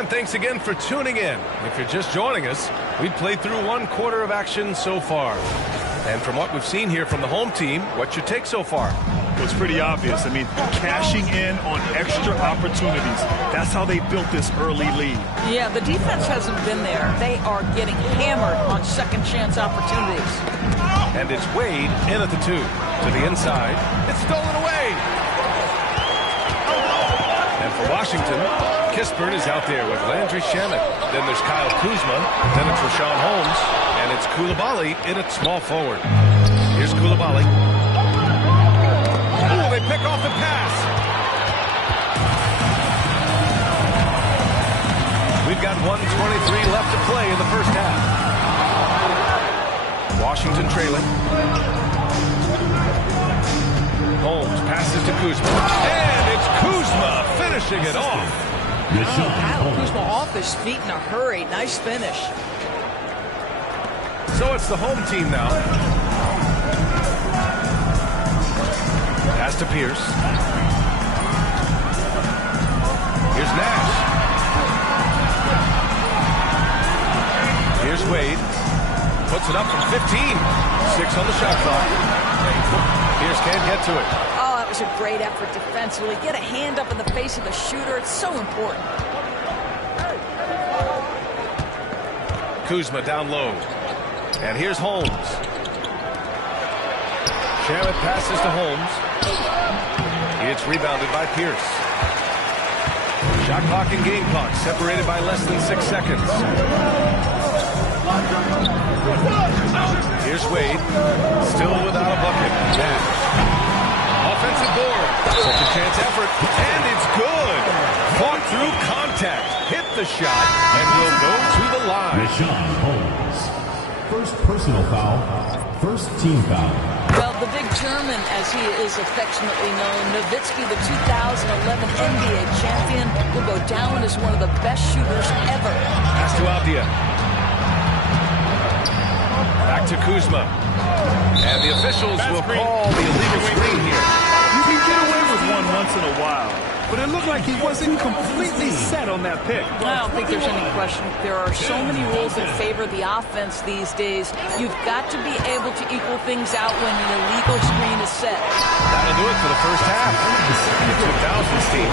And thanks again for tuning in. If you're just joining us, we've played through 1 quarter of action so far. And from what we've seen here from the home team, what's your take so far? Well, it's pretty obvious. I mean, cashing in on extra opportunities. That's how they built this early lead. Yeah, the defense hasn't been there. They are getting hammered on second chance opportunities. And it's Wade in at the 2. To the inside. It's stolen away. And for Washington, Kispert is out there with Landry Shamet. Then there's Kyle Kuzma. Then it's Rashawn Holmes. And it's Coulibaly in at small forward. Here's Coulibaly. Oh, they pick off the pass. We've got 1:23 left to play in the first half. Washington trailing. Holmes passes to Kuzma. And it's Kuzma finishing it off. Kyle Kuzma off his feet in a hurry. Nice finish. So it's the home team now. Pass to Pierce. Here's Nash. Here's Wade. Puts it up from 15. 6 on the shot clock. Pierce can't get to it. Oh, that was a great effort defensively. Get a hand up in the face of the shooter. It's so important. Kuzma down low. And here's Holmes. Shamet passes to Holmes. It's rebounded by Pierce. Shot clock and game clock separated by less than 6 seconds. Here's Wade. Still without a bucket. Nash. Offensive board. Second chance effort. And it's good. Fought through contact. Hit the shot. And will go to the line. Rashawn Holmes. First personal foul. First team foul. Well, the big German, as he is affectionately known, Nowitzki, the 2011 NBA champion, will go down as one of the best shooters ever. Pass to Avdia. Back to Kuzma. And the officials will call the illegal screen here. You can get away with one once in a while, but it looked like he wasn't completely set on that pick. I don't think there's any question. There are so many rules that favor the offense these days. You've got to be able to equal things out when an illegal screen is set. That'll do it for the first half. The 2000s team,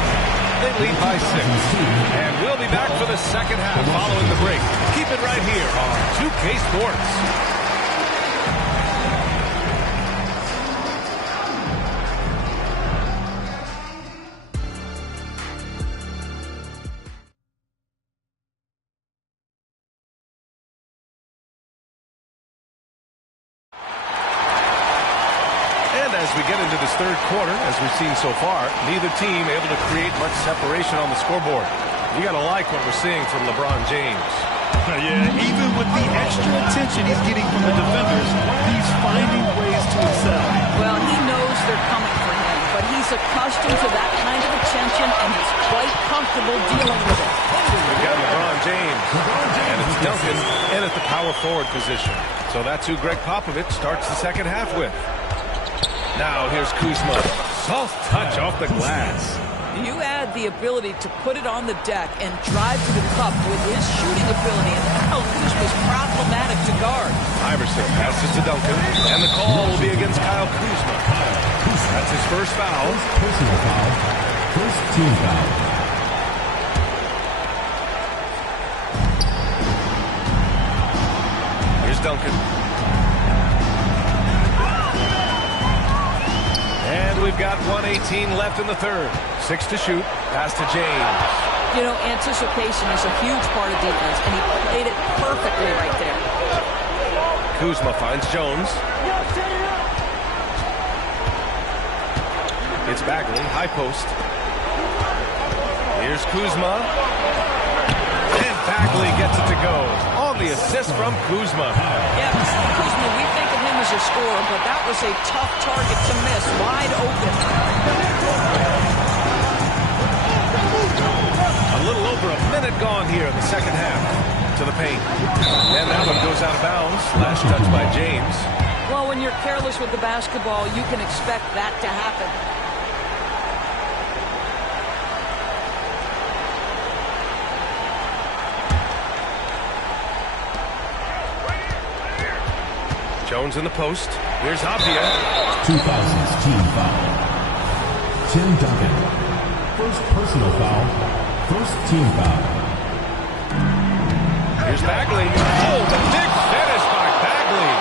they lead by 6. And we'll be back for the second half following the break. Keep it right here on 2K Sports. As we get into this third quarter, as we've seen so far, neither team able to create much separation on the scoreboard. You got to like what we're seeing from LeBron James. Yeah, even with the extra attention he's getting from the defenders, he's finding ways to excel. Well, he knows they're coming for him, but he's accustomed to that kind of attention, and he's quite comfortable dealing with it. We've got LeBron James, and it's Duncan in at the power forward position. So that's who Greg Popovich starts the second half with. Now here's Kuzma. Soft touch off the glass. You add the ability to put it on the deck and drive to the cup with his shooting ability, and Kyle Kuzma's problematic to guard. Iverson passes to Duncan, and the call will be against Kyle Kuzma. That's his first foul. Personal foul. First team foul. Here's Duncan. And we've got 1:18 left in the third. 6 to shoot. Pass to James. You know, anticipation is a huge part of defense, and he played it perfectly right there. Kuzma finds Jones. It's Bagley, high post. Here's Kuzma. And Bagley gets it to go. On the assist from Kuzma. Yeah, Kuzma, we think of him as a scorer, but that was a tough target to miss. Wide open. A little over a minute gone here in the second half. To the paint. And that one goes out of bounds. Last touch by James. Well, when you're careless with the basketball, you can expect that to happen. Jones in the post. Here's Apia. 2000's team foul. Tim Duncan. First personal foul. First team foul. Here's Bagley. Oh, the big finish by Bagley.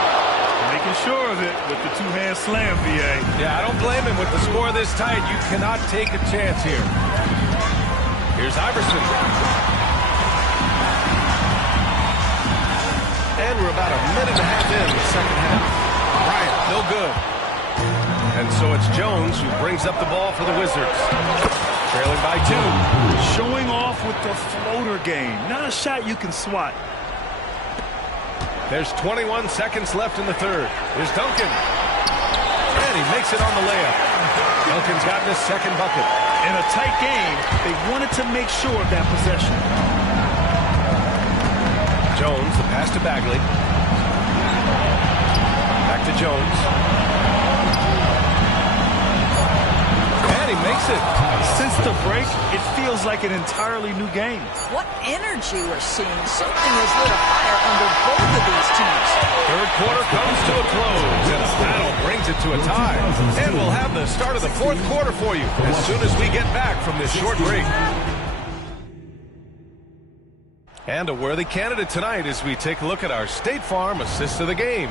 Making sure of it with the two-hand slam, VA. Yeah, I don't blame him. With the score this tight, you cannot take a chance here. Here's Iverson. And we're about a minute and a half in the second half. Bryant, no good. And so it's Jones who brings up the ball for the Wizards. Trailing by 2. Showing off with the floater game. Not a shot you can swat. There's 21 seconds left in the third. Here's Duncan. And he makes it on the layup. Duncan's gotten his second bucket. In a tight game, they wanted to make sure of that possession. Jones, the pass to Bagley. Back to Jones. And he makes it. Since the break, it feels like an entirely new game. What energy we're seeing. Something has lit a fire under both of these teams. Third quarter comes to a close, and a battle brings it to a tie. And we'll have the start of the fourth quarter for you as soon as we get back from this short break. And a worthy candidate tonight as we take a look at our State Farm assist of the game.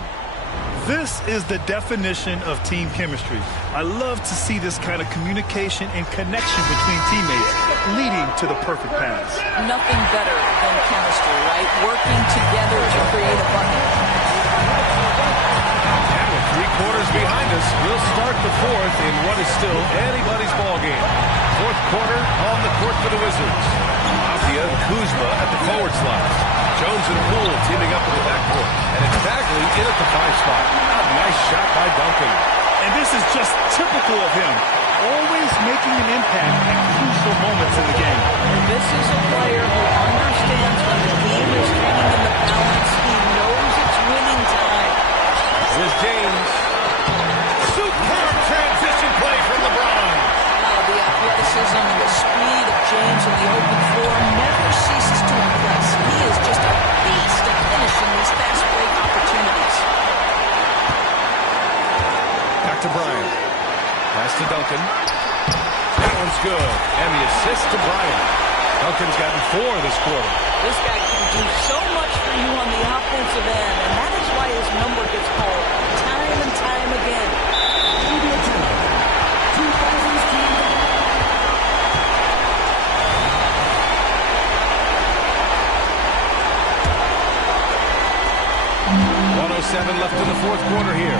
This is the definition of team chemistry. I love to see this kind of communication and connection between teammates leading to the perfect pass. Nothing better than chemistry, right? Working together to create a bucket. And with 3 quarters behind us, we'll start the fourth in what is still anybody's ball game. Fourth quarter on the court for the Wizards. Apia and Kuzma at the forward slots. Jones and Poole teaming up in the backcourt. And it's Bagley in at the 5 spot. A nice shot by Duncan. And this is just typical of him. Always making an impact at crucial moments in the game. And this is a player who understands when the game is hanging in the balance. He knows it's winning time. Here's James. Superb transition play from LeBron. The athleticism and the speed of James in the open floor never ceases to impress. He is just a beast at finishing these fast break opportunities. Back to Bryant. Pass to Duncan. That one's good. And the assist to Bryant. Duncan's gotten 4 this quarter. This guy can do so much for you on the offensive end, and that is why his number gets called time and time again. 1:07 left in the fourth quarter here.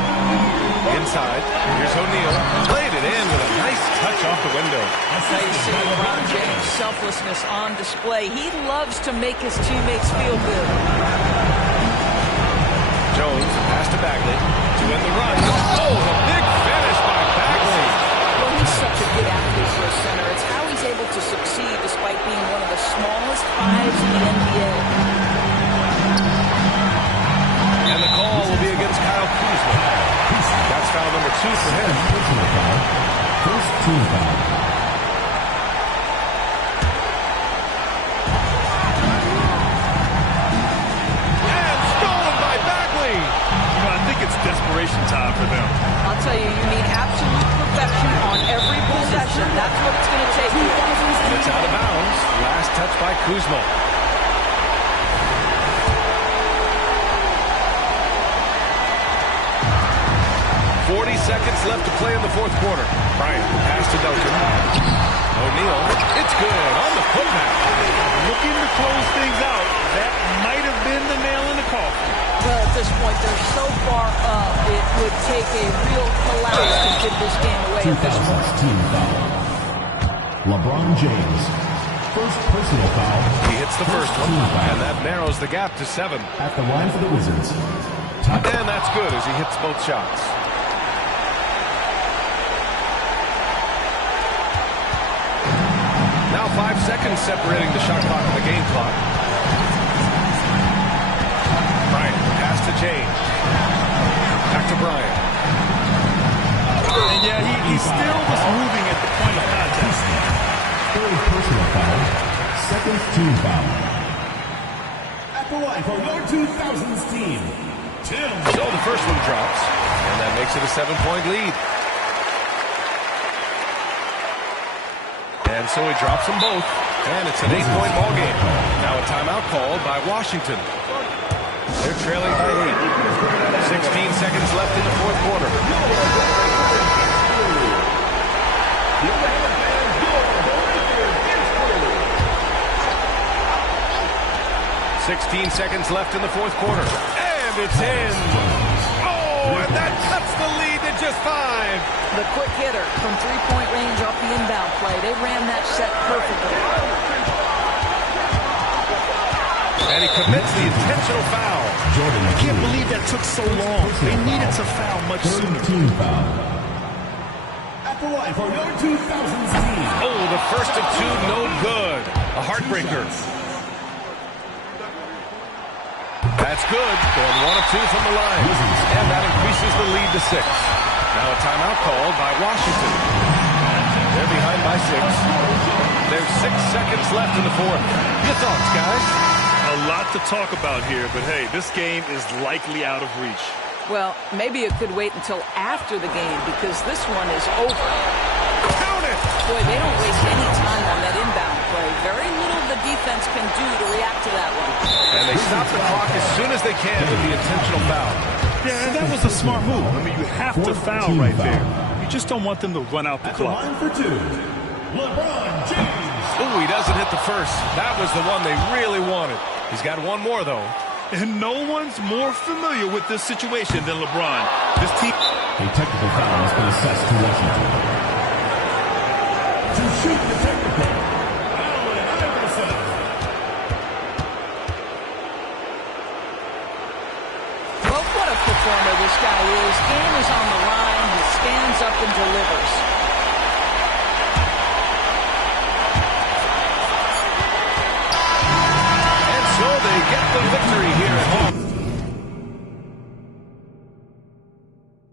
Inside, here's O'Neal. Played it in with a nice touch off the window. That's how you see LeBron James' selflessness on display. He loves to make his teammates feel good. Jones, pass to Bagley to end the run. Oh, the big finish by Bagley. Well, he's such a good athlete for a center. It's how he's able to succeed despite being one of the smallest 5s in the NBA. And the call will be against Kyle Kuzma. That's foul number 2 for him. Personal foul. First team foul. And stolen by Bagley. I think it's desperation time for them. I'll tell you, you need absolute perfection on every possession. That's what it's going to take. It's out of bounds. Last touch by Kuzma. Seconds left to play in the fourth quarter. Bryant, pass to Duncan. O'Neal, it's good on the putback. Looking to close things out. That might have been the nail in the coffin. Well, at this point, they're so far up, it would take a real collapse to give this game away at this point. Team foul. LeBron James. First personal foul. He hits the first one, and that narrows the gap to 7. At the line for the Wizards. And that's good as he hits both shots. Now 5 seconds separating the shot clock and the game clock. Bryant, pass to James. Back to Bryant. And yeah, he still was moving at the point of contact. Third personal foul. Second team foul. At the line for your 2000s team, So the first one drops, and that makes it a 7-point lead. And so he drops them both, and it's an 8-point ball game. Now a timeout called by Washington. They're trailing by 8. 16 seconds left in the fourth quarter. 16 seconds left in the fourth quarter. And it's in. Oh, and that cuts the lead to just 5. The quick hitter from three-point range off the inbound play. They ran that set perfectly. And he commits the intentional foul. I can't believe that took so long. They needed to foul much sooner. At the line for number 2000 team. Oh, the first of 2, no good. A heartbreaker. That's good. Going 1 of 2 from the line. And that increases the lead to 6. Now a timeout called by Washington. They're behind by 6. There's 6 seconds left in the fourth. Your thoughts, guys? A lot to talk about here, but hey, this game is likely out of reach. Well, maybe it could wait until after the game because this one is over. Count it! Boy, they don't waste any time on that inbound play. Very little the defense can do to react to that one. And they stop the clock as soon as they can with the intentional foul. Yeah, and that was a smart move. I mean, you have to foul right there. You just don't want them to run out the clock. Line for 2, LeBron James. Oh, he doesn't hit the first. That was the one they really wanted. He's got one more, though. And no one's more familiar with this situation than LeBron. This team... A technical foul has been assessed to Washington. To shoot the technical, Allen Iverson. Well, what a performer this guy is. Game is on the line. He stands up and delivers. So they get the victory here at home.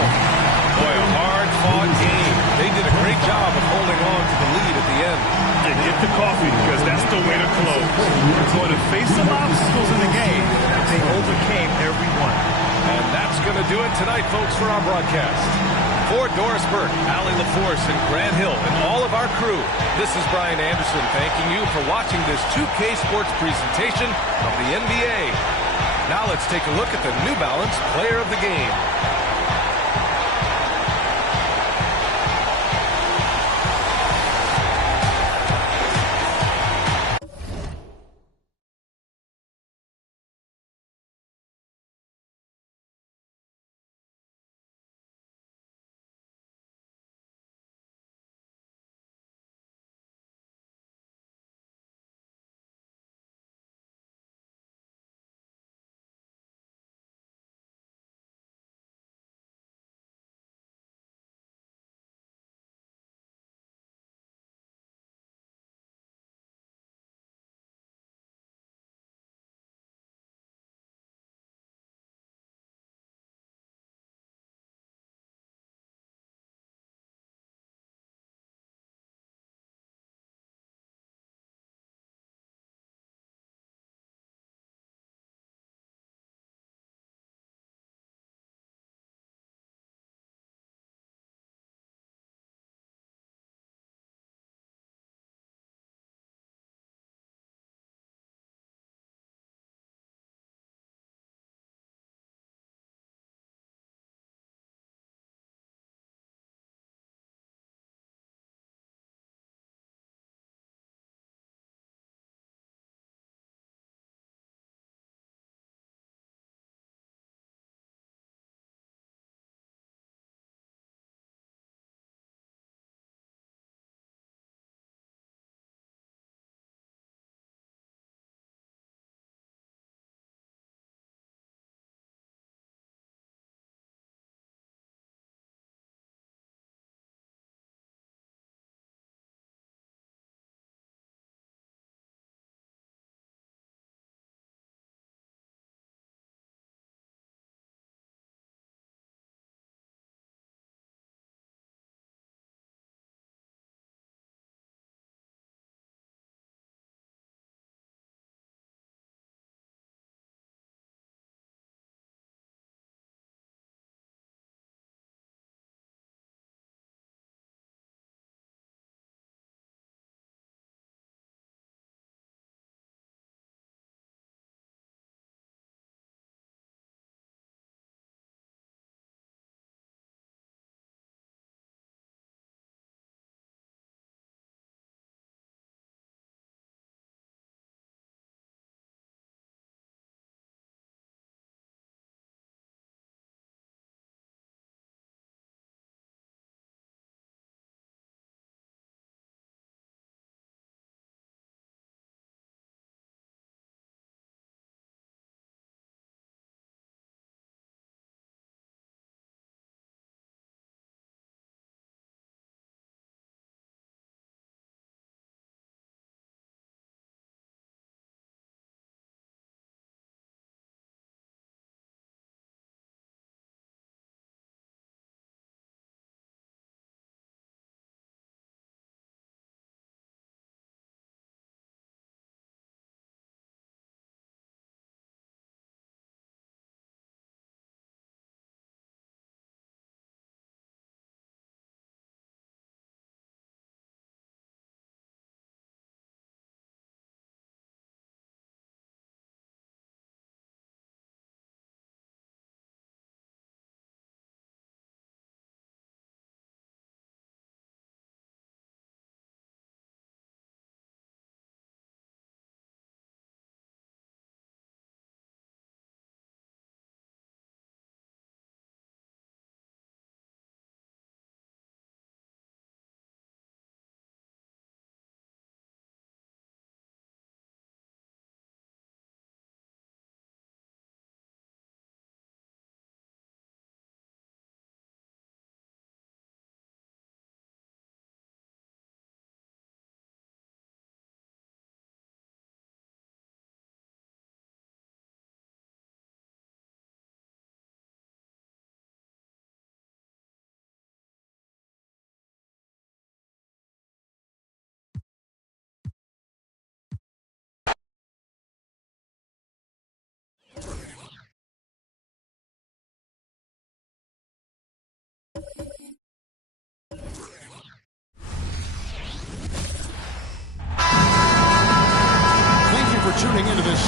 Boy, a hard-fought game. They did a great job of holding on to the lead at the end. And get the coffee because that's the way to close. You're going to face some obstacles in the game. They overcame every one. And that's going to do it tonight, folks, for our broadcast. For Doris Burke, Allie LaForce, and Grant Hill, and all of our crew, this is Bryant Anderson thanking you for watching this 2K Sports presentation of the NBA. Now let's take a look at the New Balance Player of the Game.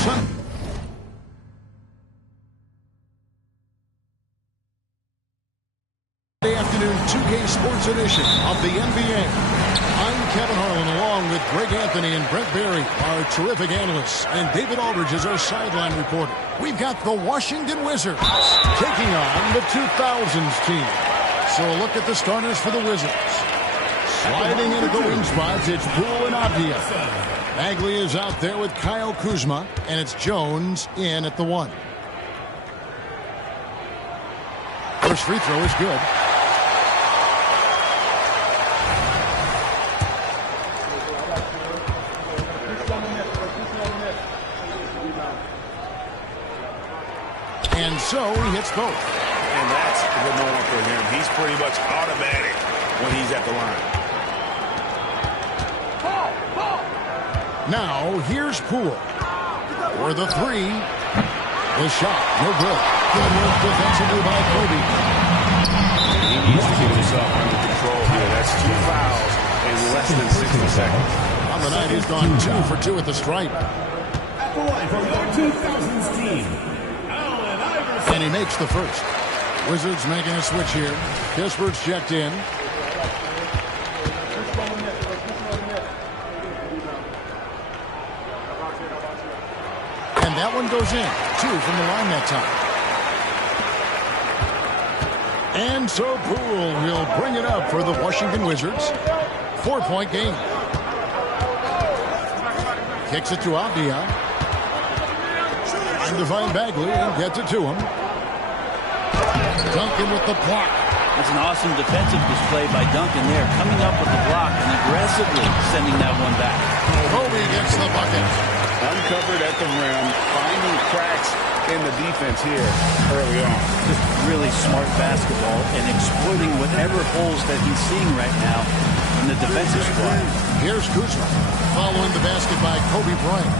Sunday afternoon 2K Sports Edition of the NBA. I'm Kevin Harlan, along with Greg Anthony and Brent Barry, our terrific analysts, and David Aldridge is our sideline reporter. We've got the Washington Wizards taking on the 2000s team. So a look at the starters for the Wizards. Sliding into the wing spots, it's Poole and Avdia. Bagley is out there with Kyle Kuzma, and it's Jones in at the 1. First free throw is good. And so he hits both. And that's the norm for him. He's pretty much automatic when he's at the line. Now here's Poole for the 3. The shot, no good. Good work defensively by Kobe. He needs to get himself under control here. That's 2 fouls in less than 60 seconds. On the night, he's gone 2 for 2 at the stripe. At the line from your 2000s team, And he makes the first. Wizards making a switch here. Kispert's checked in. And that one goes in. 2 from the line that time. And so Poole will bring it up for the Washington Wizards. 4-point game. Kicks it to Avdia. Trying to find Bagley and gets it to him. Duncan with the block. That's an awesome defensive display by Duncan there, coming up with the block and aggressively sending that one back. Kobe gets the bucket. Uncovered at the rim, finding cracks in the defense here early on. Just really smart basketball and exploiting whatever holes that he's seeing right now in the defensive squad. Here's Kuzma following the basket by Kobe Bryant.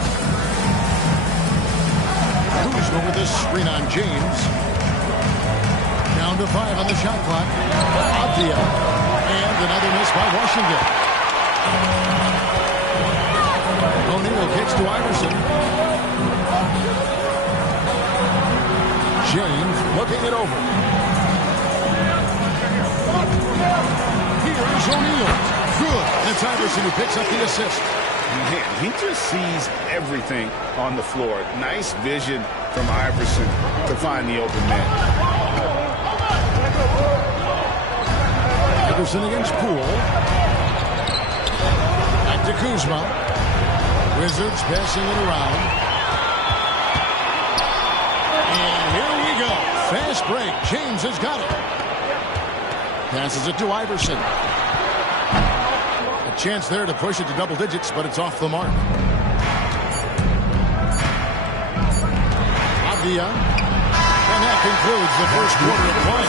Kuzma with this screen on James. Down to 5 on the shot clock. Avdia. And another miss by Washington. O'Neal kicks to Iverson. James looking it over. Here's O'Neal. Good. And it's Iverson who picks up the assist. Man, he just sees everything on the floor. Nice vision from Iverson to find the open man. Iverson against Poole. Back to Kuzma. Wizards passing it around. And here we go. Fast break. James has got it. Passes it to Iverson. A chance there to push it to double digits, but it's off the mark. Avdia. And that concludes the first quarter of play.